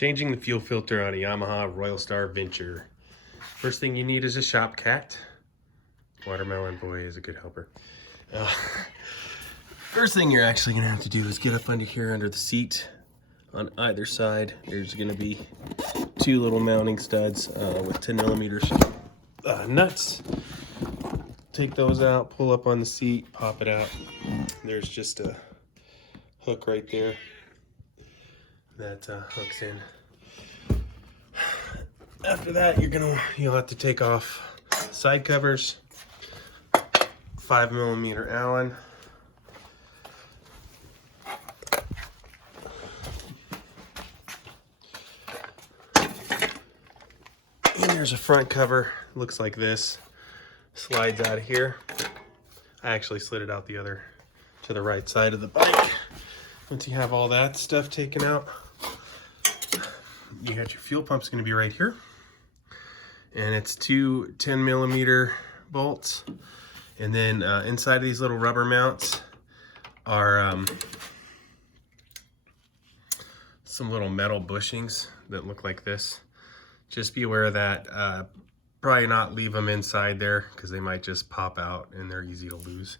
Changing the fuel filter on a Yamaha Royal Star Venture. First thing you need is a shop cat. Watermelon boy is a good helper. First thing you're actually gonna have to do is get up under here under the seat. On either side, there's gonna be two little mounting studs with 10 millimeters nuts. Take those out, pull up on the seat, pop it out. There's just a hook right there that hooks in. After that, you'll have to take off side covers, 5 millimeter Allen. And there's a front cover, looks like this, slides out of here. I actually slid it out to the right side of the bike. Once you have all that stuff taken out, you got your fuel pump's gonna be right here. And it's two 10 millimeter bolts. And then inside of these little rubber mounts are some little metal bushings that look like this. Just be aware of that. Probably not leave them inside there because they might just pop out and they're easy to lose.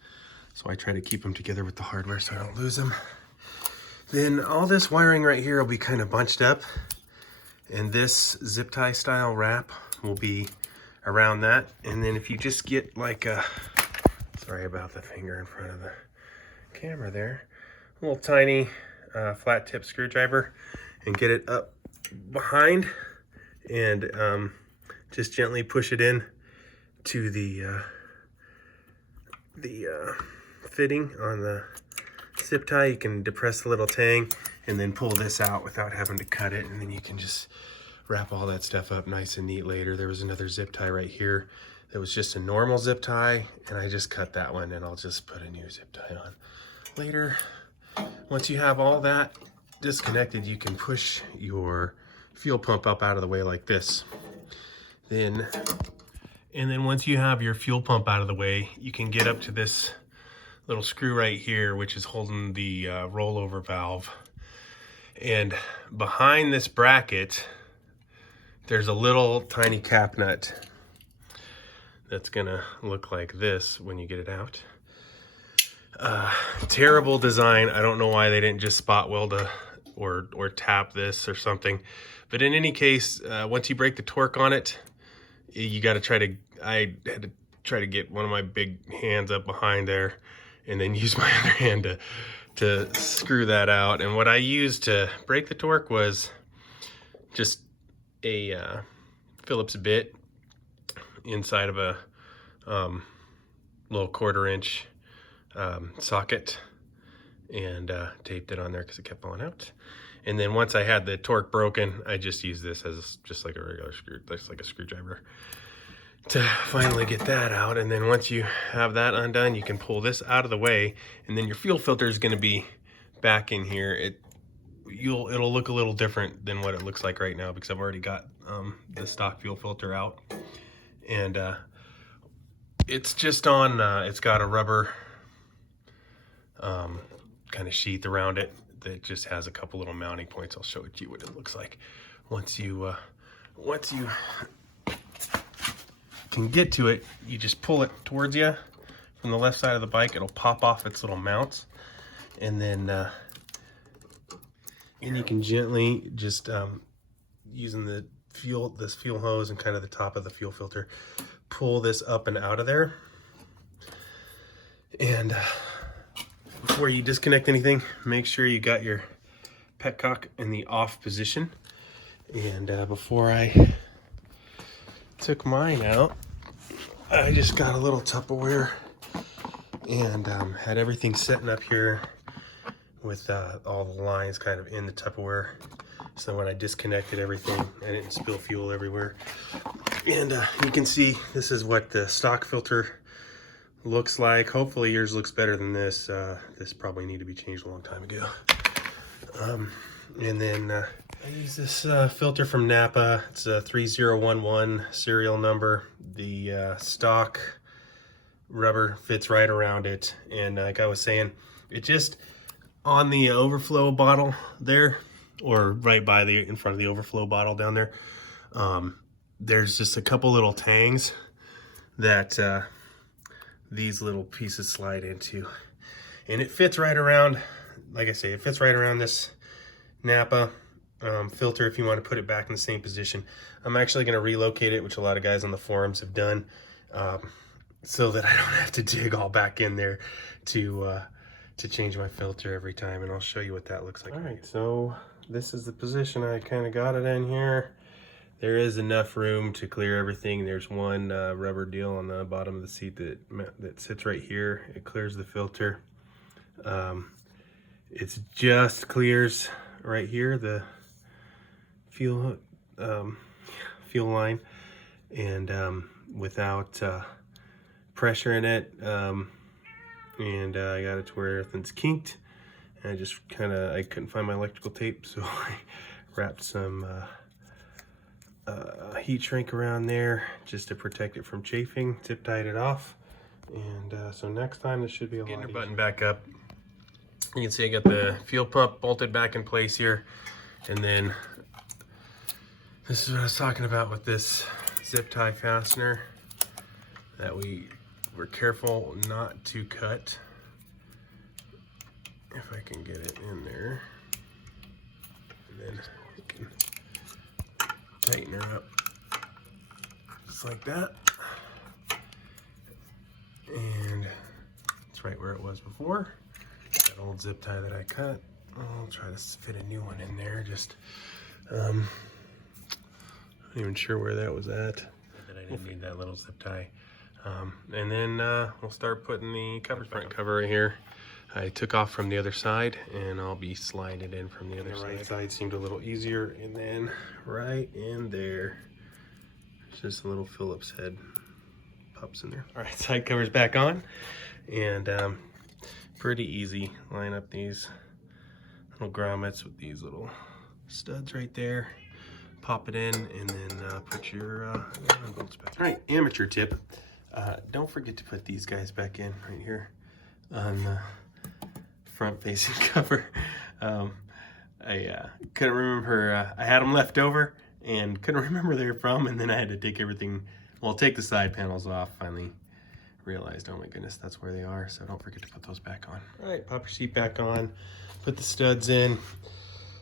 So I try to keep them together with the hardware so I don't lose them. Then all this wiring right here will be kind of bunched up, and this zip tie style wrap will be around that. And then if you just get like a, sorry about the finger in front of the camera there, a little tiny flat tip screwdriver and get it up behind and just gently push it in to the fitting on the zip tie. You can depress the little tang and then pull this out without having to cut it, and then you can just wrap all that stuff up nice and neat later. There was another zip tie right here that was just a normal zip tie, and I just cut that one, and I'll just put a new zip tie on later. Once you have all that disconnected, you can push your fuel pump up out of the way like this. And then once you have your fuel pump out of the way, you can get up to this little screw right here, which is holding the rollover valve. And behind this bracket, there's a little tiny cap nut that's gonna look like this when you get it out. Terrible design. I don't know why they didn't just spot weld or tap this or something. But in any case, once you break the torque on it, you got to try to, I had to try to get one of my big hands up behind there and then use my other hand to screw that out. And what I used to break the torque was just a Phillips bit inside of a little 1/4 inch socket, and taped it on there because it kept falling out. And then once I had the torque broken, I just used this as just like a regular screwdriver to finally get that out. And then once you have that undone, you can pull this out of the way, and then your fuel filter is going to be back in here. It'll look a little different than what it looks like right now because I've already got the stock fuel filter out, and it's just on. It's got a rubber kind of sheath around it that just has a couple little mounting points. I'll show it to you what it looks like once you can get to it. You just pull it towards you from the left side of the bike. It'll pop off its little mounts, and then and you can gently just using this fuel hose and kind of the top of the fuel filter, pull this up and out of there. And before you disconnect anything, make sure you got your petcock in the off position. And before I took mine out, I just got a little Tupperware and had everything setting up here with all the lines kind of in the Tupperware. So when I disconnected everything, I didn't spill fuel everywhere. And you can see this is what the stock filter looks like. Hopefully yours looks better than this. This probably needed to be changed a long time ago. And then I use this filter from Napa. It's a 3011 serial number. The stock rubber fits right around it. And like I was saying, it just on the overflow bottle there, or right by the in front of the overflow bottle down there. There's just a couple little tangs that these little pieces slide into, and it fits right around, like I say, it fits right around this Napa filter if you want to put it back in the same position. I'm actually going to relocate it, which a lot of guys on the forums have done, so that I don't have to dig all back in there to change my filter every time, and I'll show you what that looks like. All right, so this is the position I kind of got it in here. There is enough room to clear everything. There's one rubber deal on the bottom of the seat that sits right here. It clears the filter. It just clears right here, the fuel line, and without pressure in it. And I got it to where everything's kinked. And I just I couldn't find my electrical tape, so I wrapped some heat shrink around there just to protect it from chafing, zip tied it off, and so next time this should be a lot easier. Getting the button back up, you can see I got the fuel pump bolted back in place here, and then this is what I was talking about with this zip tie fastener, that we were careful not to cut. If I can get it in there, and then we can tighten her up just like that, and it's right where it was before. That old zip tie that I cut, I'll try to fit a new one in there. Just not even sure where that was at, that I didn't need that little zip tie. And then we'll start putting the front cover in here. I took off from the other side, and I'll be sliding it in from the other side. The right side seemed a little easier, and then right in there, just a little Phillips head pops in there. All right, side cover's back on, and pretty easy. Line up these little grommets with these little studs right there. Pop it in, and then put your bolts back. All right, amateur tip. Don't forget to put these guys back in right here on the front-facing cover. I couldn't remember. I had them left over and couldn't remember where they were from, and then I had to take everything. Well, take the side panels off. Finally realized, oh my goodness, that's where they are. So don't forget to put those back on. All right, pop your seat back on. Put the studs in,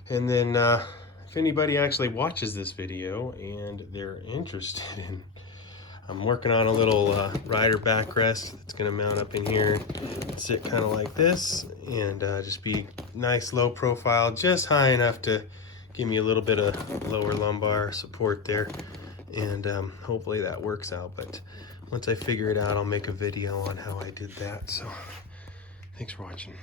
and then if anybody actually watches this video and they're interested in, I'm working on a little rider backrest that's gonna mount up in here, sit kind of like this, and just be nice low profile, just high enough to give me a little bit of lower lumbar support there, and hopefully that works out. But once I figure it out, I'll make a video on how I did that. So thanks for watching.